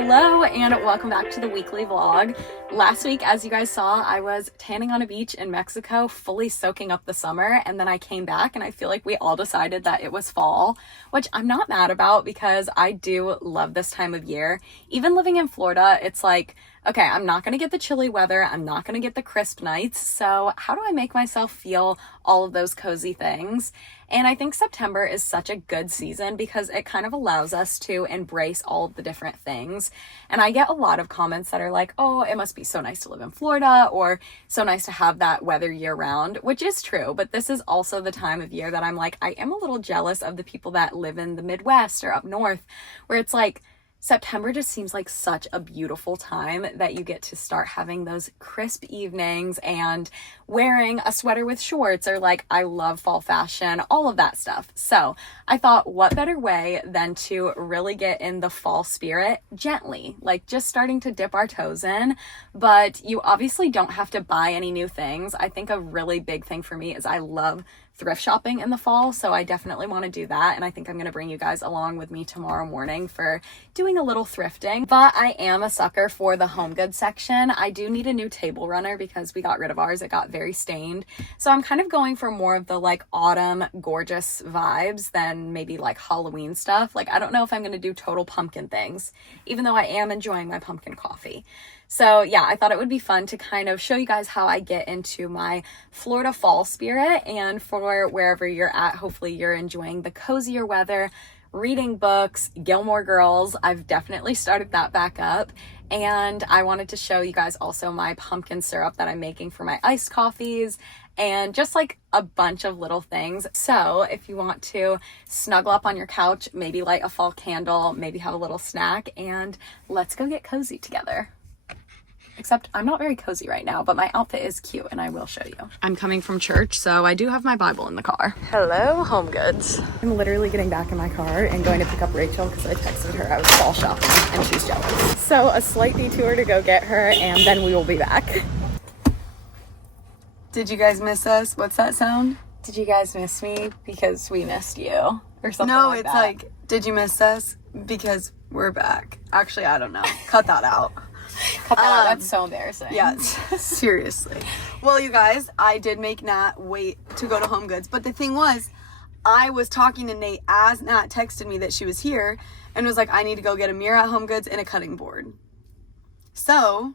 Hello and welcome back to the weekly vlog. Last week, as you guys saw, I was tanning on a beach in Mexico, fully soaking up the summer, and then I came back and I feel like we all decided that it was fall, which I'm not mad about because I do love this time of year. Even living in Florida, it's like, okay, I'm not going to get the chilly weather, I'm not going to get the crisp nights, so how do I make myself feel all of those cozy things? And I think September is such a good season because it kind of allows us to embrace all of the different things. And I get a lot of comments that are like, oh, it must be so nice to live in Florida, or so nice to have that weather year round, which is true. But this is also the time of year that I'm like, I am a little jealous of the people that live in the Midwest or up north, where it's like, September just seems like such a beautiful time that you get to start having those crisp evenings and wearing a sweater with shorts, or like, I love fall fashion, all of that stuff. So I thought, what better way than to really get in the fall spirit gently, like just starting to dip our toes in. But you obviously don't have to buy any new things. I think a really big thing for me is I love thrift shopping in the fall, so I definitely want to do that, and I think I'm going to bring you guys along with me tomorrow morning for doing a little thrifting. But I am a sucker for the HomeGoods section. I do need a new table runner because we got rid of ours. It got very stained, so I'm kind of going for more of the like autumn gorgeous vibes than maybe like Halloween stuff. Like, I don't know if I'm going to do total pumpkin things, even though I am enjoying my pumpkin coffee. So yeah, I thought it would be fun to kind of show you guys how I get into my Florida fall spirit. And for wherever you're at, hopefully you're enjoying the cozier weather, reading books, Gilmore Girls. I've definitely started that back up. And I wanted to show you guys also my pumpkin syrup that I'm making for my iced coffees, and just like a bunch of little things. So if you want to snuggle up on your couch, maybe light a fall candle, maybe have a little snack, and let's go get cozy together. Except I'm not very cozy right now, but my outfit is cute and I will show you. I'm coming from church, so I do have my Bible in the car. Hello, HomeGoods. I'm literally getting back in my car and going to pick up Rachel because I texted her I was fall shopping and she's jealous. So a slight detour to go get her, and then we will be back. Did you guys miss us? What's that sound? Did you guys miss me? Because we missed you or something no, like that. No, it's like, did you miss us? Because we're back. Actually, I don't know. Cut that out. Cut that out. That's so embarrassing. Yeah, seriously. Well, you guys, I did make Nat wait to go to HomeGoods, but the thing was, I was talking to Nate as Nat texted me that she was here and was like, I need to go get a mirror at HomeGoods and a cutting board. So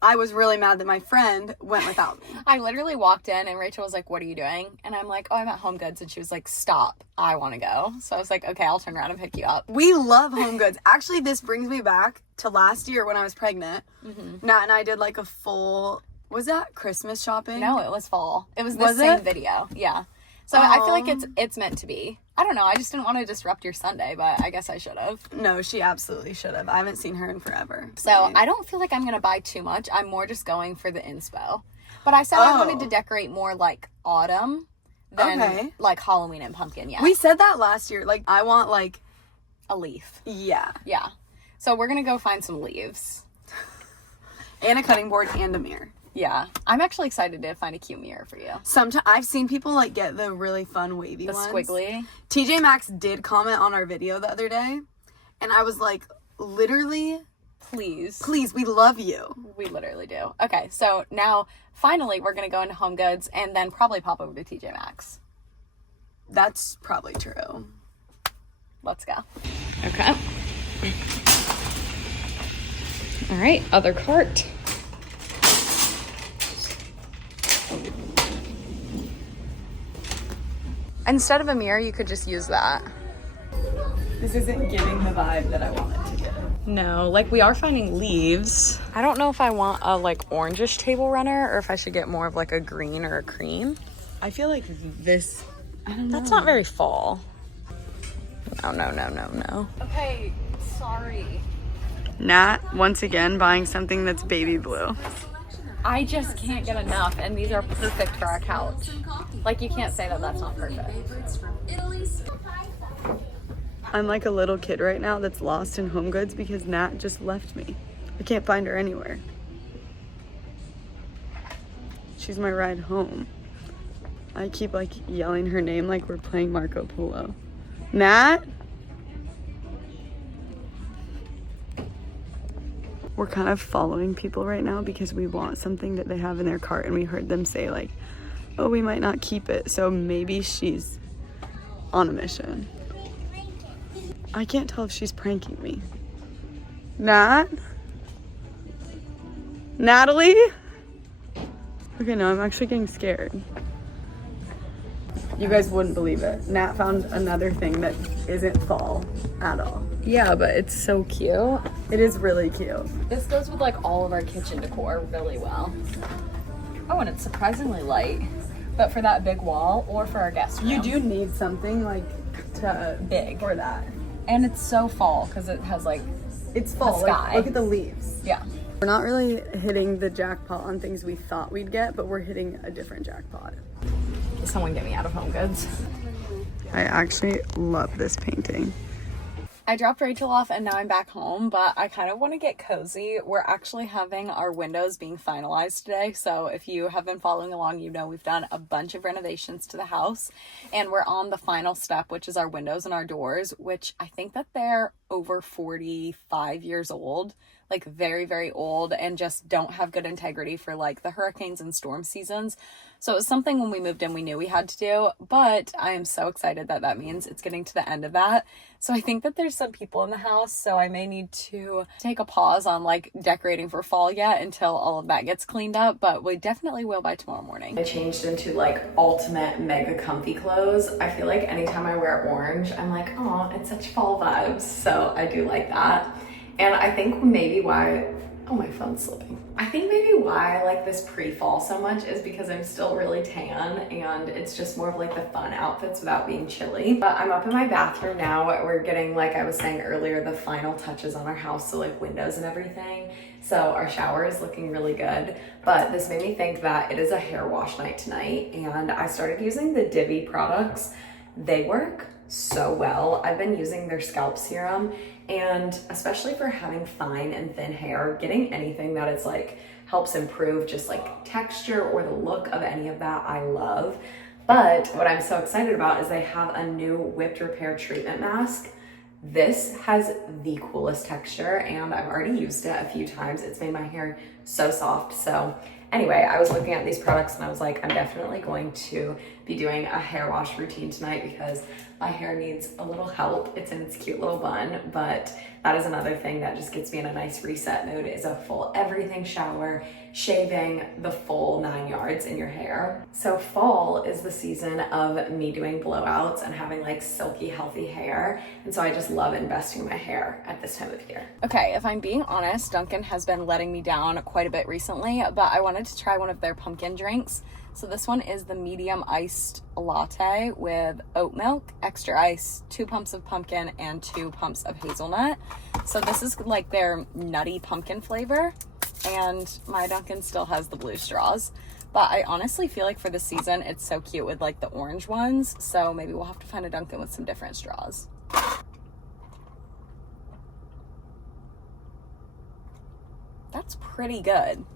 I was really mad that my friend went without me. I literally walked in and Rachel was like, what are you doing? And I'm like, oh, I'm at HomeGoods. And she was like, stop, I want to go. So I was like, okay, I'll turn around and pick you up. We love HomeGoods. Actually, this brings me back to last year when I was pregnant. Mm-hmm. Nat and I did like a full, was that Christmas shopping? No, it was fall. It was the same video. Yeah. So I feel like it's meant to be. I don't know. I just didn't want to disrupt your Sunday, but I guess I should have. No, she absolutely should have. I haven't seen her in forever. So I don't feel like I'm going to buy too much. I'm more just going for the inspo. But I said I wanted to decorate more like autumn than like Halloween and pumpkin. Yeah. We said that last year. Like, I want like a leaf. Yeah. Yeah. So we're going to go find some leaves. And a cutting board and a mirror. Yeah, I'm actually excited to find a cute mirror for you. Sometimes I've seen people like get the really fun wavy ones. The squiggly. TJ Maxx did comment on our video the other day, and I was like, literally, please, we love you. We literally do. Okay, so now finally we're gonna go into HomeGoods and then probably pop over to TJ Maxx. That's probably true. Let's go. Okay. All right, other cart. Instead of a mirror, you could just use that. This isn't giving the vibe that I want it to give. No, like we are finding leaves. I don't know if I want a like orangish table runner or if I should get more of like a green or a cream. I feel like this, I don't know. That's not very fall. No. Okay, sorry. Nat, once again, buying something that's baby blue. I just can't get enough, and these are perfect for our couch. Like, you can't say that that's not perfect. I'm like a little kid right now that's lost in HomeGoods because Nat just left me. I can't find her anywhere. She's my ride home. I keep like yelling her name like we're playing Marco Polo. Nat? we're kind of following people right now because we want something that they have in their cart, and we heard them say like, oh, we might not keep it, so maybe she's on a mission. I can't tell if she's pranking me. Natalie? Okay, no, I'm actually getting scared. You guys wouldn't believe it. Nat found another thing that isn't fall at all. Yeah, but it's so cute. It is really cute. This goes with like all of our kitchen decor really well. Oh, and it's surprisingly light. But for that big wall or for our guest room. You do need something like big for that. And it's so fall because it has like it's fall. Sky. Look at the leaves. Yeah. We're not really hitting the jackpot on things we thought we'd get, but we're hitting a different jackpot. Someone get me out of HomeGoods. I actually love this painting. I dropped Rachel off and now I'm back home, but I kind of want to get cozy. We're actually having our windows being finalized today. So if you have been following along, you know we've done a bunch of renovations to the house and we're on the final step, which is our windows and our doors, which I think that they're over 45 years old, like very, very old, and just don't have good integrity for like the hurricanes and storm seasons. So it was something when we moved in we knew we had to do, but I am so excited that that means it's getting to the end of that. So I think that there's some people in the house, so I may need to take a pause on like decorating for fall yet until all of that gets cleaned up, but we definitely will by tomorrow morning. I changed into like ultimate mega comfy clothes. I feel like anytime I wear orange, I'm like, oh, it's such fall vibes. So I do like that. And I think maybe why, oh, my phone's slipping. I think maybe why I like this pre-fall so much is because I'm still really tan and it's just more of like the fun outfits without being chilly. But I'm up in my bathroom now. We're getting, like I was saying earlier, the final touches on our house, so like windows and everything. So our shower is looking really good. But this made me think that it is a hair wash night tonight, and I started using the Divi products. They work so well. I've been using their scalp serum, and especially for having fine and thin hair, getting anything that is like helps improve just like texture or the look of any of that, I love. But what I'm so excited about is they have a new whipped repair treatment mask. This has the coolest texture and I've already used it a few times. It's made my hair so soft. So anyway, I was looking at these products and I was like, I'm definitely going to be doing a hair wash routine tonight because my hair needs a little help. It's in its cute little bun, but that is another thing that just gets me in a nice reset mood, is a full everything shower, shaving the full 9 yards in your hair. So fall is the season of me doing blowouts and having like silky, healthy hair. And so I just love investing in my hair at this time of year. Okay, if I'm being honest, Dunkin' has been letting me down quite a bit recently, but I wanted to try one of their pumpkin drinks. So this one is the medium iced latte with oat milk, extra ice, 2 pumps of pumpkin, and 2 pumps of hazelnut. So this is like their nutty pumpkin flavor, and my Dunkin' still has the blue straws. But I honestly feel like for the season, it's so cute with like the orange ones. So maybe we'll have to find a Dunkin' with some different straws. That's pretty good.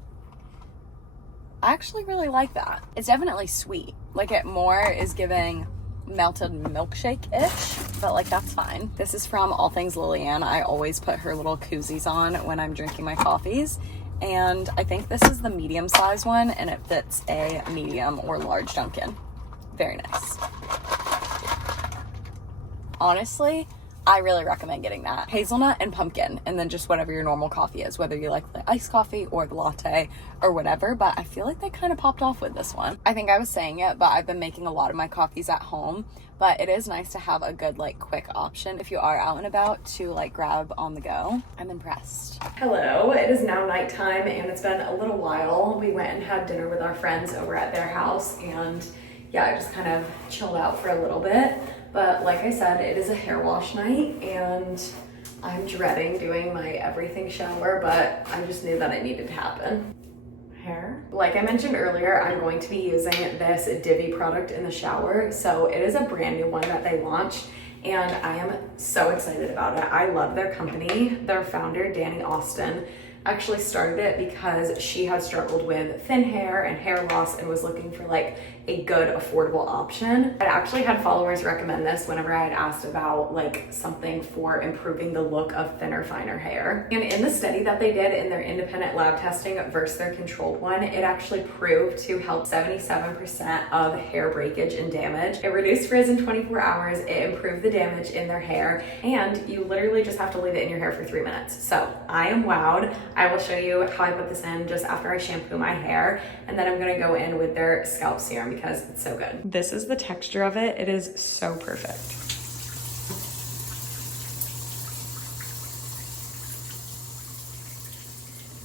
I actually really like that. It's definitely sweet. Like it more is giving melted milkshake-ish, but like that's fine. This is from All Things Lillian. I always put her little koozies on when I'm drinking my coffees. And I think this is the medium size one and it fits a medium or large Dunkin'. Very nice. Honestly, I really recommend getting that. Hazelnut and pumpkin, and then just whatever your normal coffee is, whether you like the iced coffee or the latte or whatever, but I feel like they kind of popped off with this one. I think I was saying it, but I've been making a lot of my coffees at home, but it is nice to have a good like quick option if you are out and about to like grab on the go. I'm impressed. Hello, it is now nighttime and it's been a little while. We went and had dinner with our friends over at their house, and yeah, I just kind of chilled out for a little bit. But like I said, it is a hair wash night and I'm dreading doing my everything shower, but I just knew that it needed to happen. Hair. Like I mentioned earlier, I'm going to be using this Divi product in the shower. So it is a brand new one that they launched and I am so excited about it. I love their company. Their founder, Danny Austin, actually started it because she had struggled with thin hair and hair loss and was looking for like a good affordable option. I actually had followers recommend this whenever I had asked about like something for improving the look of thinner, finer hair. And in the study that they did in their independent lab testing versus their controlled one, it actually proved to help 77% of hair breakage and damage. It reduced frizz in 24 hours, it improved the damage in their hair, and you literally just have to leave it in your hair for 3 minutes. So I am wowed. I will show you how I put this in just after I shampoo my hair, and then I'm gonna go in with their scalp serum because it's so good. This is the texture of it. It is so perfect.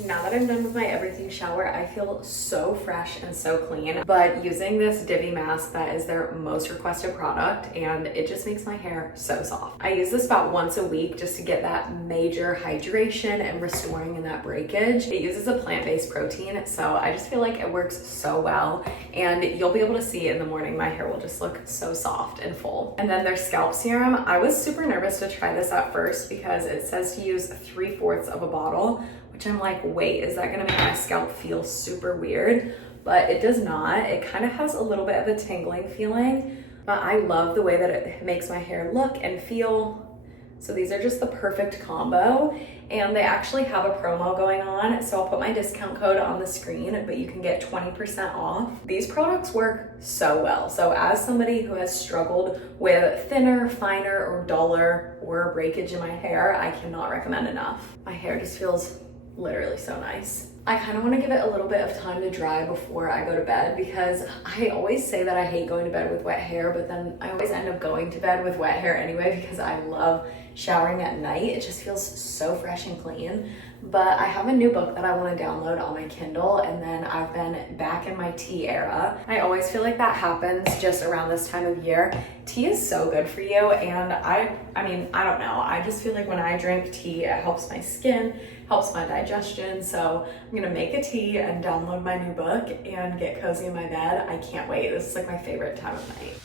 Now that I'm done with my everything shower, I feel so fresh and so clean. But using this Divi mask, that is their most requested product, and it just makes my hair so soft. I use this about once a week just to get that major hydration and restoring in that breakage. It uses a plant-based protein, so I just feel like it works so well, and you'll be able to see in the morning my hair will just look so soft and full. And then their scalp serum, I was super nervous to try this at first because it says to use 3/4 of a bottle, which I'm like, wait, is that gonna make my scalp feel super weird? But it does not. It kind of has a little bit of a tingling feeling, but I love the way that it makes my hair look and feel. So these are just the perfect combo, and they actually have a promo going on, so I'll put my discount code on the screen, but you can get 20% off. These products work so well. So as somebody who has struggled with thinner, finer, or duller, or breakage in my hair, I cannot recommend enough. My hair just feels literally so nice. I kind of want to give it a little bit of time to dry before I go to bed, because I always say that I hate going to bed with wet hair, but then I always end up going to bed with wet hair anyway because I love showering at night. It just feels so fresh and clean. But I have a new book that I want to download on my Kindle, and then I've been back in my tea era. I always feel like that happens just around this time of year. Tea is so good for you, and I mean, I don't know. I just feel like when I drink tea, it helps my skin, helps my digestion. So I'm gonna make a tea and download my new book and get cozy in my bed. I can't wait. This is like my favorite time of night.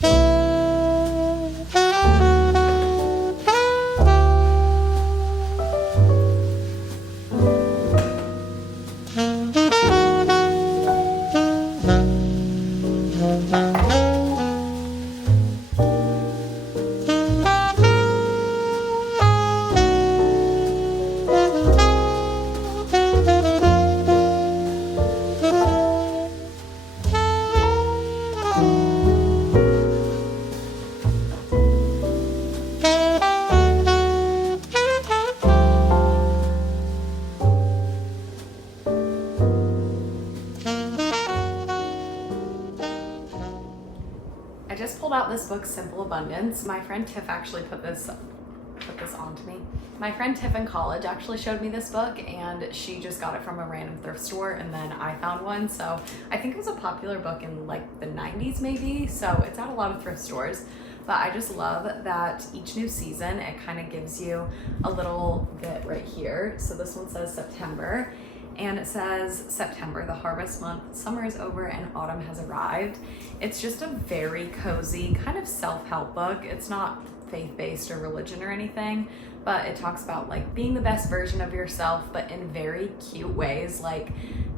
I just pulled out this book, Simple Abundance. My friend Tiff actually put this on to me. My friend Tiff in college actually showed me this book, and she just got it from a random thrift store, and then I found one. So I think it was a popular book in like the 90s maybe, so it's at a lot of thrift stores. But I just love that each new season, it kind of gives you a little bit right here. So this one says September, and it says September, the harvest month, summer is over and autumn has arrived. It's just a very cozy kind of self-help book. It's not faith-based or religion or anything, but it talks about like being the best version of yourself, but in very cute ways, like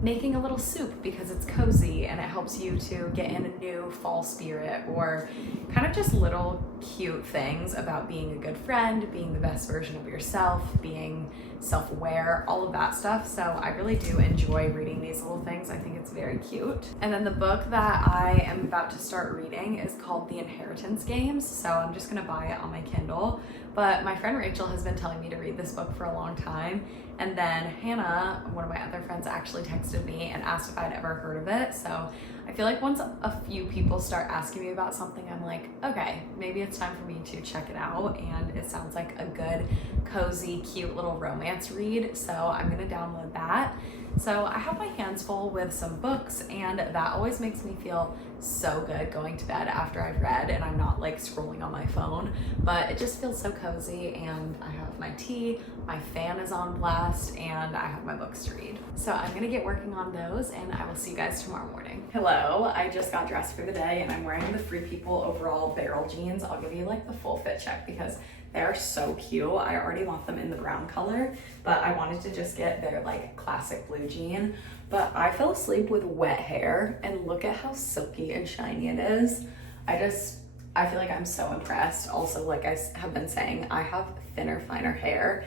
making a little soup because it's cozy and it helps you to get in a new fall spirit, or kind of just little cute things about being a good friend, being the best version of yourself, being self-aware, all of that stuff. So I really do enjoy reading these little things. I think it's very cute. And then the book that I am about to start reading is called The Inheritance Games. So I'm just gonna buy it on my Kindle. But my friend Rachel has been telling me to read this book for a long time. And then Hannah, one of my other friends, actually texted me and asked if I'd ever heard of it. So I feel like once a few people start asking me about something, I'm like, okay, maybe it's time for me to check it out. And it sounds like a good, cozy, cute little romance read. So I'm gonna download that. So I have my hands full with some books, and that always makes me feel so good going to bed after I've read and I'm not like scrolling on my phone, but it just feels so cozy. And I have my tea, my fan is on blast, and I have my books to read. So I'm gonna get working on those, and I will see you guys tomorrow morning. Hello, I just got dressed for the day and I'm wearing the Free People overall barrel jeans. I'll give you like the full fit check because They are so cute. I already want them in the brown color, but I wanted to just get their like classic blue jean. But I fell asleep with wet hair, and look at how silky and shiny it is. I feel like I'm so impressed. Also, like I have been saying, I have thinner, finer hair,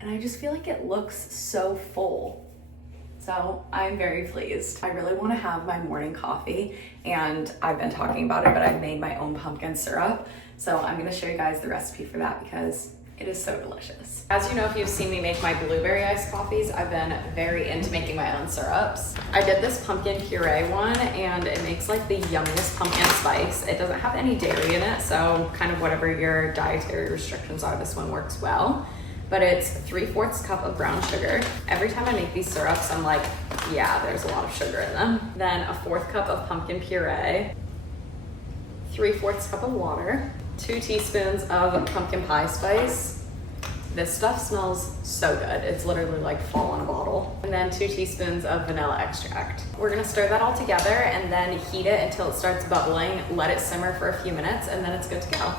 and I just feel like it looks so full. So I'm very pleased. I really want to have my morning coffee, and I've been talking about it, but I've made my own pumpkin syrup. So I'm going to show you guys the recipe for that because it is so delicious. As you know, if you've seen me make my blueberry iced coffees, I've been very into making my own syrups. I did this pumpkin puree one, and it makes like the yummiest pumpkin spice. It doesn't have any dairy in it, so kind of whatever your dietary restrictions are, this one works well. But it's 3/4 cup of brown sugar. Every time I make these syrups, I'm like, yeah, there's a lot of sugar in them. Then a 1/4 cup of pumpkin puree, 3/4 cup of water, 2 teaspoons of pumpkin pie spice. This stuff smells so good. It's literally like fall in a bottle. And then 2 teaspoons of vanilla extract. We're gonna stir that all together and then heat it until it starts bubbling. Let it simmer for a few minutes, and then it's good to go.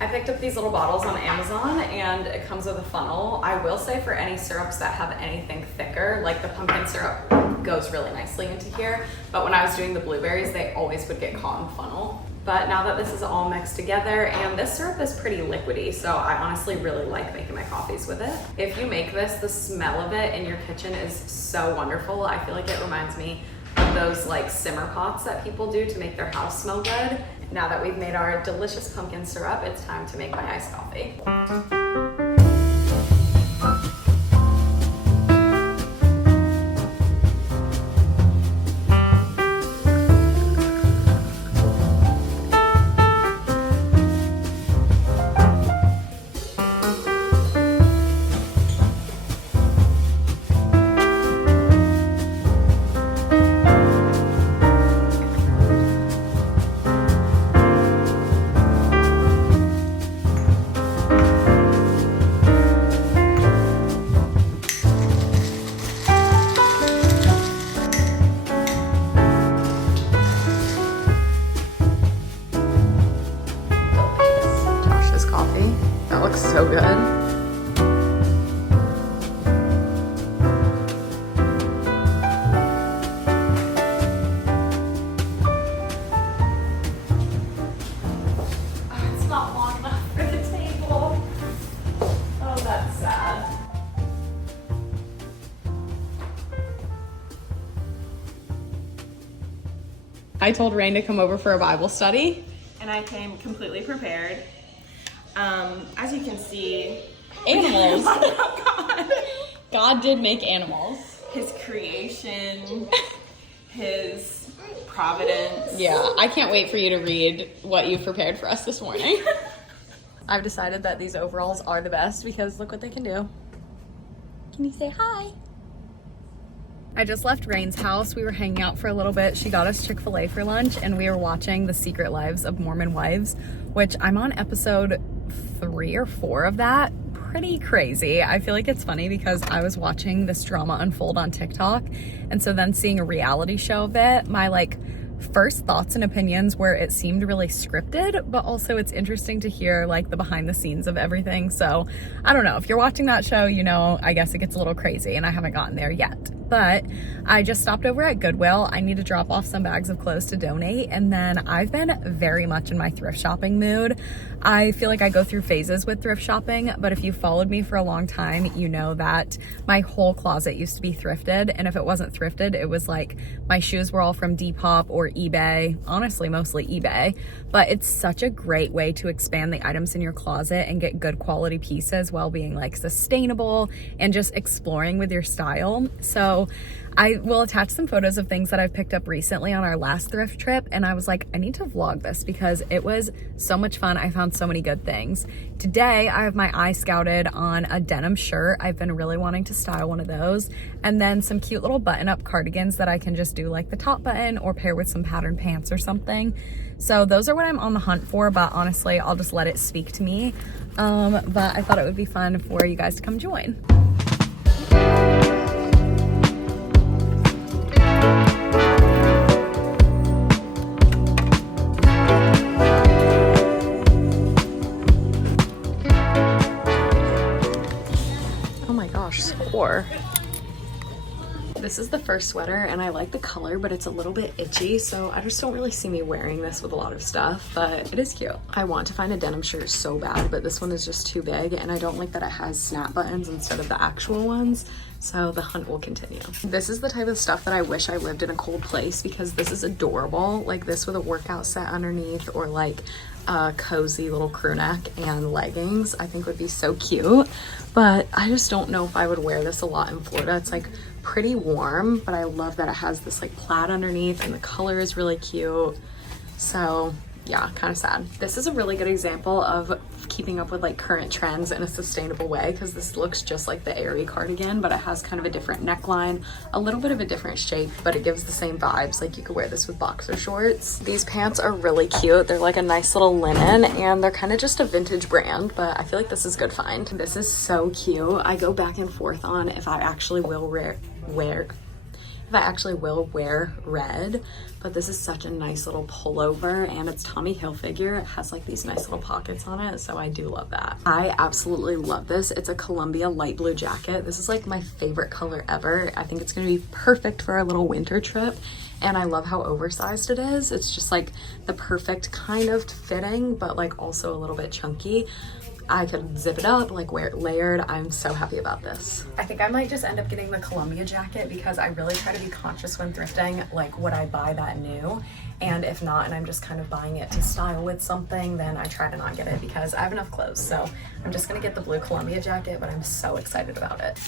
I picked up these little bottles on Amazon, and it comes with a funnel. I will say, for any syrups that have anything thicker, like the pumpkin syrup goes really nicely into here, but when I was doing the blueberries, they always would get caught in the funnel. But now that this is all mixed together, and this syrup is pretty liquidy, so I honestly really like making my coffees with it. If you make this, the smell of it in your kitchen is so wonderful. I feel like it reminds me of those like simmer pots that people do to make their house smell good. Now that we've made our delicious pumpkin syrup, it's time to make my iced coffee. So good. It's not long enough for the table. Oh, that's sad. I told Rain to come over for a Bible study. And I came completely prepared. As you can see, Animals. God. God did make animals. His creation, his providence. Yeah, I can't wait for you to read what you've prepared for us this morning. I've decided that these overalls are the best because look what they can do. Can you say hi? I just left Rain's house. We were hanging out for a little bit. She got us Chick-fil-A for lunch, and we were watching The Secret Lives of Mormon Wives, which I'm on episode 3 or 4 of that. Pretty crazy. I feel like it's funny because I was watching this drama unfold on TikTok, and so then seeing a reality show of it, my like first thoughts and opinions were it seemed really scripted, but also it's interesting to hear like the behind the scenes of everything. So I don't know, if you're watching that show, you know, I guess it gets a little crazy, and I haven't gotten there yet. But I just stopped over at Goodwill. I need to drop off some bags of clothes to donate, and then I've been very much in my thrift shopping mood. I feel like I go through phases with thrift shopping, but if you followed me for a long time, you know that my whole closet used to be thrifted, and if it wasn't thrifted, it was like my shoes were all from Depop or eBay, honestly mostly eBay. But it's such a great way to expand the items in your closet and get good quality pieces while being like sustainable and just exploring with your style. So I will attach some photos of things that I've picked up recently on our last thrift trip, and I was like, I need to vlog this because it was so much fun. I found so many good things. Today, I have my eye scouted on a denim shirt. I've been really wanting to style one of those, and then some cute little button-up cardigans that I can just do like the top button or pair with some patterned pants or something. So those are what I'm on the hunt for, but honestly, I'll just let it speak to me. But I thought it would be fun for you guys to come join. Oh my gosh, score. This is the first sweater and I like the color, but it's a little bit itchy, so I just don't really see me wearing this with a lot of stuff, but it is cute. I want to find a denim shirt so bad, but this one is just too big, and I don't like that it has snap buttons instead of the actual ones, so the hunt will continue. This is the type of stuff that I wish I lived in a cold place, because this is adorable. Like this with a workout set underneath, or like a cozy little crew neck and leggings, I think would be so cute. But I just don't know if I would wear this a lot in Florida. It's like pretty warm, but I love that it has this like plaid underneath, and the color is really cute. So yeah, kind of sad. This is a really good example of keeping up with like current trends in a sustainable way, because this looks just like the Aerie cardigan, but it has kind of a different neckline, a little bit of a different shape, but it gives the same vibes. Like you could wear this with boxer shorts. These pants are really cute. They're like a nice little linen, and they're kind of just a vintage brand, but I feel like this is a good find. This is so cute. I go back and forth on if I actually will wear red, but this is such a nice little pullover, and it's Tommy Hilfiger. It has like these nice little pockets on it, so I do love that. I absolutely love this. It's a Columbia light blue jacket. This is like my favorite color ever. I think it's gonna be perfect for a little winter trip, and I love how oversized it is. It's just like the perfect kind of fitting, but like also a little bit chunky. I could zip it up, like wear it layered. I'm so happy about this. I think I might just end up getting the Columbia jacket, because I really try to be conscious when thrifting, like would I buy that new? And if not, and I'm just kind of buying it to style with something, then I try to not get it, because I have enough clothes. So I'm just gonna get the blue Columbia jacket, but I'm so excited about it.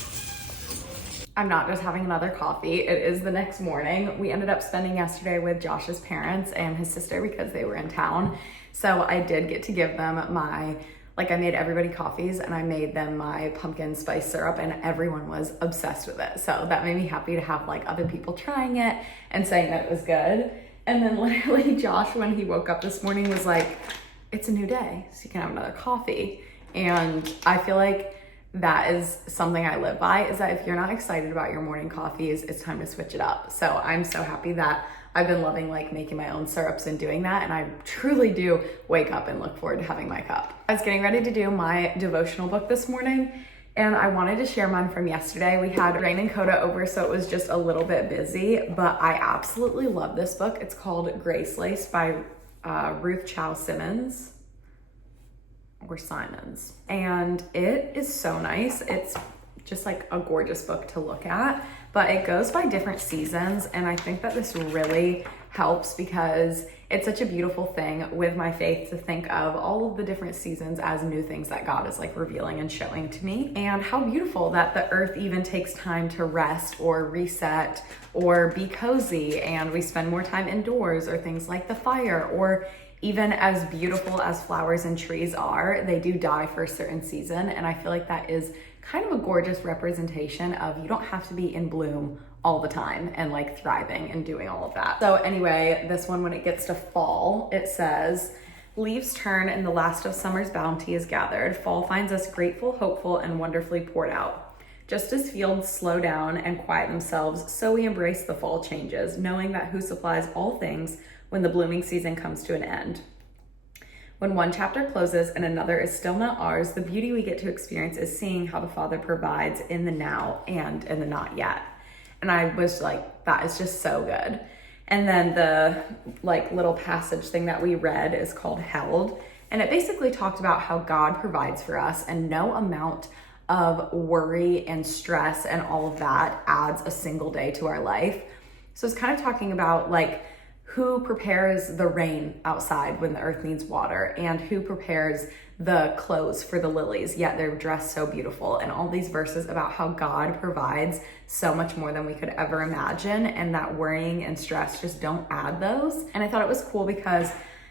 I'm not just having another coffee. It is the next morning. We ended up spending yesterday with Josh's parents and his sister because they were in town. So I did get to give them I made everybody coffees, and I made them my pumpkin spice syrup, and everyone was obsessed with it. So that made me happy to have like other people trying it and saying that it was good. And then literally Josh, when he woke up this morning, was like, it's a new day, so you can have another coffee. And I feel like that is something I live by, is that if you're not excited about your morning coffees, it's time to switch it up. So I'm so happy that I've been loving like making my own syrups and doing that, and I truly do wake up and look forward to having my cup. I was getting ready to do my devotional book this morning, and I wanted to share mine from yesterday. We had Rain and Coda over, so it was just a little bit busy, but I absolutely love this book. It's called Grace Lace by Ruth Chow Simmons, or Simons, and it is so nice. It's just like a gorgeous book to look at, but it goes by different seasons, and I think that this really helps, because it's such a beautiful thing with my faith to think of all of the different seasons as new things that God is like revealing and showing to me, and how beautiful that the earth even takes time to rest or reset or be cozy, and we spend more time indoors, or things like the fire, or even as beautiful as flowers and trees are, they do die for a certain season. And I feel like that is kind of a gorgeous representation of, you don't have to be in bloom all the time and like thriving and doing all of that. So anyway, this one, when it gets to fall, it says, leaves turn and the last of summer's bounty is gathered. Fall finds us grateful, hopeful, and wonderfully poured out. Just as fields slow down and quiet themselves, so we embrace the fall changes, knowing that who supplies all things when the blooming season comes to an end. When one chapter closes and another is still not ours, the beauty we get to experience is seeing how the Father provides in the now and in the not yet. And I was like, that is just so good. And then the like little passage thing that we read is called Held. And it basically talked about how God provides for us, and no amount of worry and stress and all of that adds a single day to our life. So it's kind of talking about like, who prepares the rain outside when the earth needs water, and who prepares the clothes for the lilies, yet they're dressed so beautiful. And all these verses about how God provides so much more than we could ever imagine, and that worrying and stress just don't add those. And I thought it was cool because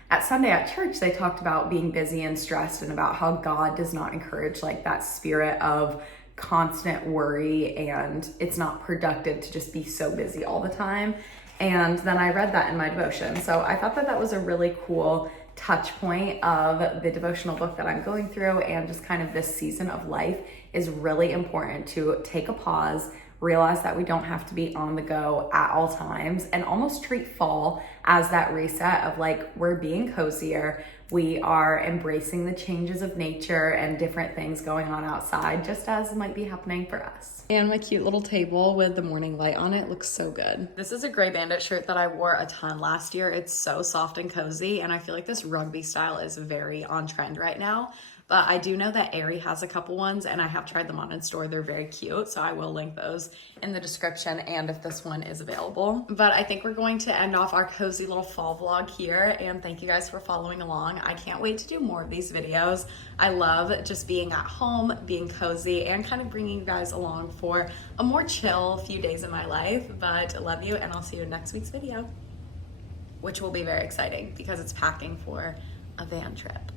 at Sunday at church, they talked about being busy and stressed, and about how God does not encourage like that spirit of constant worry, and it's not productive to just be so busy all the time. And then I read that in my devotion. So I thought that that was a really cool touch point of the devotional book that I'm going through, and just kind of this season of life is really important to take a pause, realize that we don't have to be on the go at all times, and almost treat fall as that reset of like, we're being cozier. We are embracing the changes of nature and different things going on outside, just as might be happening for us. And my cute little table with the morning light on it looks so good. This is a Gray Bandit shirt that I wore a ton last year. It's so soft and cozy, and I feel like this rugby style is very on trend right now. But I do know that Aerie has a couple ones, and I have tried them on in store. They're very cute, so I will link those in the description and if this one is available. But I think we're going to end off our cozy little fall vlog here, and thank you guys for following along. I can't wait to do more of these videos. I love just being at home, being cozy, and kind of bringing you guys along for a more chill few days in my life. But I love you, and I'll see you in next week's video, which will be very exciting because it's packing for a van trip.